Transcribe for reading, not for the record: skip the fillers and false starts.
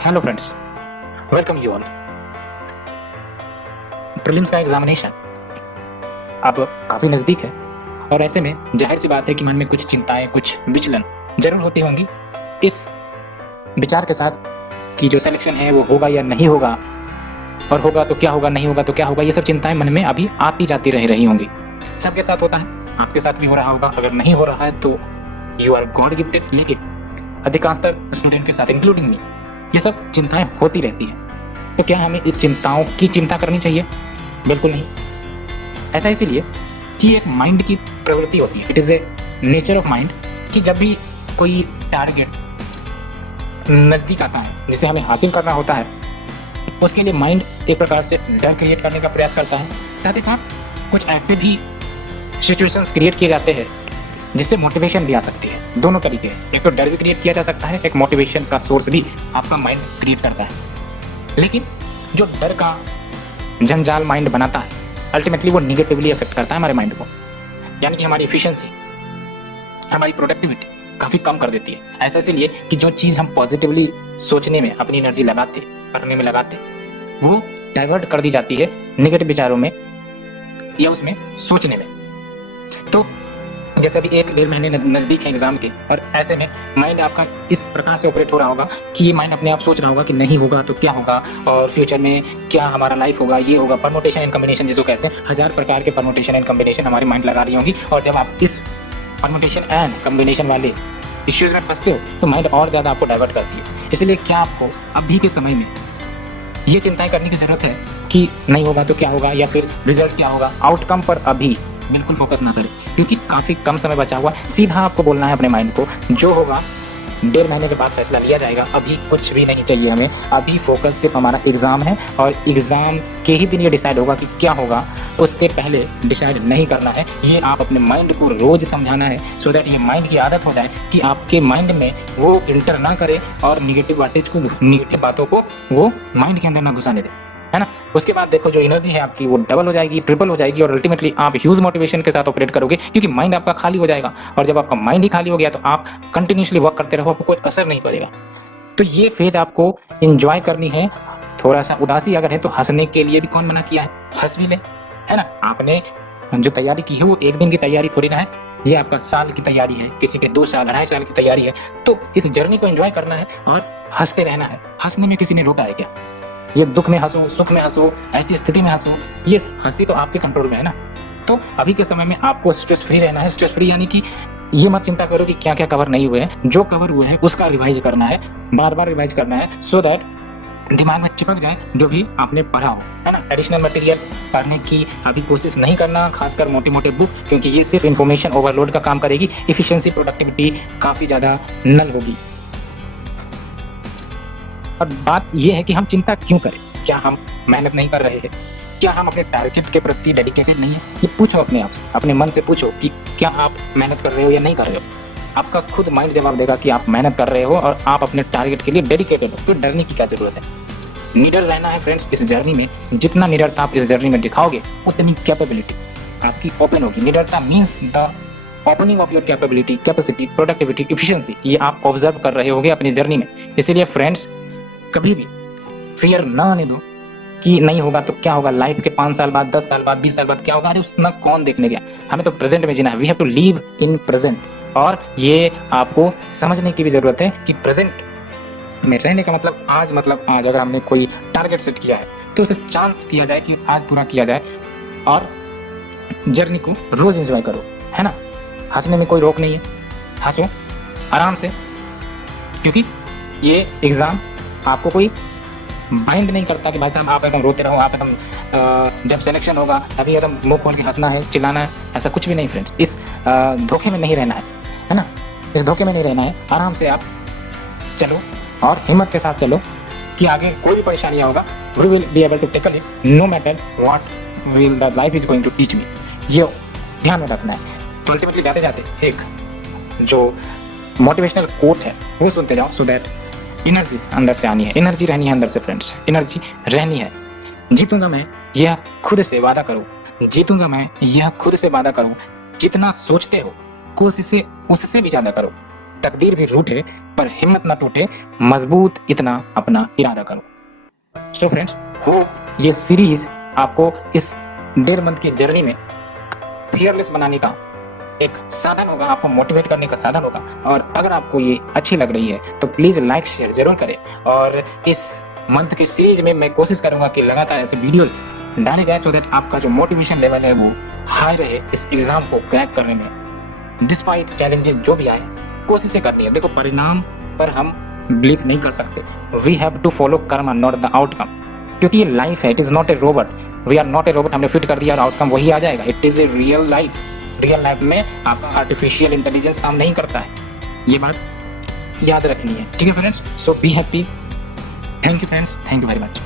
Hello friends, welcome you all. Prelims का examination अब काफ़ी नज़दीक है और ऐसे में जाहिर सी बात है कि मन में कुछ चिंताएं, कुछ विचलन जरूर होती होंगी। इस विचार के साथ कि जो सिलेक्शन है वो होगा या नहीं होगा, और होगा तो क्या होगा, नहीं होगा तो क्या होगा, ये सब चिंताएं मन में अभी आती जाती रह रही होंगी। सबके साथ होता है, आपके साथ भी हो रहा होगा। अगर नहीं हो रहा है तो यू आर गॉड गिफ्टेड, लेकिन अधिकांशतर स्टूडेंट के साथ इंक्लूडिंग मी ये सब चिंताएं होती रहती हैं। तो क्या हमें इस चिंताओं की चिंता करनी चाहिए? बिल्कुल नहीं। ऐसा इसीलिए कि एक माइंड की प्रवृत्ति होती है, it is A nature of mind, कि जब भी कोई टारगेट नज़दीक आता है जिसे हमें हासिल करना होता है, उसके लिए माइंड एक प्रकार से डर क्रिएट करने का प्रयास करता है। साथ ही साथ कुछ ऐसे भी सिचुएशंस क्रिएट किए जाते हैं जिससे मोटिवेशन भी आ सकती है। दोनों तरीके हैं, एक तो डर भी क्रिएट किया जा सकता है, एक मोटिवेशन का सोर्स भी आपका माइंड क्रिएट करता है। लेकिन जो डर का जंजाल माइंड बनाता है, अल्टीमेटली वो निगेटिवली अफेक्ट करता है हमारे माइंड को, यानी कि हमारी एफिशिएंसी, हमारी प्रोडक्टिविटी काफ़ी कम कर देती है। ऐसा इसलिए कि जो चीज़ हम पॉजिटिवली सोचने में अपनी एनर्जी लगाते, करने में लगाते, वो डाइवर्ट कर दी जाती है निगेटिव विचारों में या उसमें सोचने में। तो जैसे अभी 1-1.5 महीने नज़दीक है एग्जाम के, और ऐसे में माइंड आपका इस प्रकार से ऑपरेट हो रहा होगा कि ये माइंड अपने आप सोच रहा होगा कि नहीं होगा तो क्या होगा, और फ्यूचर में क्या हमारा लाइफ होगा, ये होगा। परमोटेशन एंड कॉम्बिनेशन जिसको कहते हैं, 1000 प्रकार के परमोटेशन एंड कॉम्बिनेशन हमारी माइंड लगा रही होंगी। और जब आप इस परमोटेशन एंड कॉम्बिनेशन वाले इश्यूज़ में फंसते हो तो माइंड और ज़्यादा आपको डाइवर्ट करती है। इसलिए क्या आपको अभी के समय में ये चिंताएं करने की ज़रूरत है कि नहीं होगा तो क्या होगा, या फिर रिजल्ट क्या होगा? आउटकम पर अभी बिल्कुल फोकस ना करें, क्योंकि काफ़ी कम समय बचा हुआ है। सीधा आपको बोलना है अपने माइंड को, जो होगा 1.5 महीने के बाद फैसला लिया जाएगा। अभी कुछ भी नहीं चाहिए हमें, अभी फोकस सिर्फ हमारा एग्ज़ाम है, और एग्ज़ाम के ही दिन ये डिसाइड होगा कि क्या होगा, उसके पहले डिसाइड नहीं करना है। ये आप अपने माइंड को रोज़ समझाना है, सो दैट ये माइंड की आदत हो जाए कि आपके माइंड में वो इंटर ना करे और निगेटिव बातों को वो माइंड के अंदर ना घुसाने दे, है ना। उसके बाद देखो, जो एनर्जी है आपकी वो डबल हो जाएगी, ट्रिपल हो जाएगी, और अल्टीमेटली आप ह्यूज मोटिवेशन के साथ ऑपरेट करोगे, क्योंकि माइंड आपका खाली हो जाएगा। और जब आपका माइंड ही खाली हो गया तो आप कंटिन्यूसली वर्क करते रहो, आपको कोई असर नहीं पड़ेगा। तो ये फेज आपको एंजॉय करनी है। थोड़ा सा उदासी अगर है तो हंसने के लिए भी कौन मना किया है, हंस भी ले, है ना। आपने जो तैयारी की है वो एक दिन की तैयारी थोड़ी ना है, ये आपका साल की तैयारी है, किसी के 2 साल 2.5 साल की तैयारी है। तो इस जर्नी को एंजॉय करना है और हंसते रहना है। हंसने में किसी ने रोका है क्या? ये दुख में हंसो, सुख में हंसो, ऐसी स्थिति में हंसो, ये हंसी तो आपके कंट्रोल में है ना। तो अभी के समय में आपको स्ट्रेस फ्री रहना है। स्ट्रेस फ्री यानी कि ये मत चिंता करो कि क्या क्या कवर नहीं हुए हैं, जो कवर हुए हैं उसका रिवाइज करना है, बार बार रिवाइज करना है, सो दैट दिमाग में चिपक जाए जो भी आपने पढ़ा हो, है ना। एडिशनल मटेरियल पढ़ने की अभी कोशिश नहीं करना, खासकर मोटे मोटे बुक, क्योंकि ये सिर्फ इन्फॉर्मेशन ओवरलोड का काम करेगी। एफिशिएंसी, प्रोडक्टिविटी काफ़ी ज़्यादा नल होगी। और बात यह है कि हम चिंता क्यों करें? क्या हम मेहनत नहीं कर रहे हैं? क्या हम अपने टारगेट के प्रति डेडिकेटेड नहीं है? ये पूछो अपने आप से, अपने मन से पूछो कि क्या आप मेहनत कर रहे हो या नहीं कर रहे हो। आपका खुद माइंड जवाब देगा कि आप मेहनत कर रहे हो और आप अपने टारगेट के लिए डेडिकेटेड हो। फिर डरने की क्या जरूरत है? निडर रहना है फ्रेंड्स इस जर्नी में। जितना निडरता आप इस जर्नी में दिखाओगे उतनी कैपेबिलिटी आपकी ओपन होगी। निडरता means the opening of your capability, capacity, productivity, efficiency. ये आप ऑब्जर्व कर रहे होगे अपनी जर्नी में। इसीलिए फ्रेंड्स, कभी भी फियर ना आने दो कि नहीं होगा तो क्या होगा, लाइफ के 5 साल बाद, 10 साल बाद, 20 साल बाद क्या होगा, अरे उतना कौन देखने गया। हमें तो प्रेजेंट में जीना है। We have to live in present. और ये आपको समझने की भी जरूरत है कि प्रेजेंट में रहने का मतलब आज अगर हमने कोई टारगेट सेट किया है तो उसे चांस किया जाए कि आज पूरा किया जाए, और जर्नी को रोज एंजॉय करो, है ना। हंसने में कोई रोक नहीं है, हंसो आराम से, क्योंकि ये एग्जाम आपको कोई बाइंड नहीं करता कि भाई साहब आप एकदम रोते रहो, आप एकदम जब सिलेक्शन होगा तभी एकदम मुंह खोल के हंसना है, चिल्लाना है। ऐसा कुछ भी नहीं फ्रेंड्स। इस धोखे में नहीं रहना है ना। इस धोखे में नहीं रहना है। आराम से आप चलो और हिम्मत के साथ चलो कि आगे कोई भी परेशानी होगा, we will be able to tackle it no matter what will the life is going to teach me. ये ध्यान में रखना है। तो अल्टीमेटली जाते जाते एक जो मोटिवेशनल कोट है वो सुनते जाओ, सो दैट एनर्जी अंदर से आनी है। एनर्जी रहनी है अंदर से फ्रेंड्स, एनर्जी रहनी है। जीतूंगा मैं, यह खुद से वादा करो। जीतूंगा मैं, यह खुद से वादा करो। जितना सोचते हो कोशिश से उससे भी ज़्यादा करो। तकदीर भी रूठे पर हिम्मत ना टूटे, मजबूत इतना अपना इरादा करो। सो फ्रेंड्स, होप ये सीरीज आपको इस 1.5 मंथ की जर्नी में फियरलेस बनाने का एक साधन होगा, आपको मोटिवेट करने का साधन होगा। और अगर आपको ये अच्छी लग रही है तो प्लीज़ लाइक शेयर जरूर करें। और इस मंथ के सीरीज में मैं कोशिश करूंगा कि लगातार ऐसे वीडियोज डाले जाए सो दैट आपका जो मोटिवेशन लेवल है वो हाई रहे इस एग्ज़ाम को क्रैक करने में। डिस्पाइट चैलेंजेस जो भी आए, कोशिशें करनी है। देखो, परिणाम पर हम बिलीव नहीं कर सकते। We have to follow karma not the outcome, क्योंकि ये लाइफ है। It is not a robot, we are not a robot. हमने फिट कर दिया और आउटकम वही आ जाएगा। It is a real life. Real life में आपका आर्टिफिशियल इंटेलिजेंस काम नहीं करता है, ये बात याद रखनी है। ठीक है friends, so be happy. Thank you friends, thank you very much.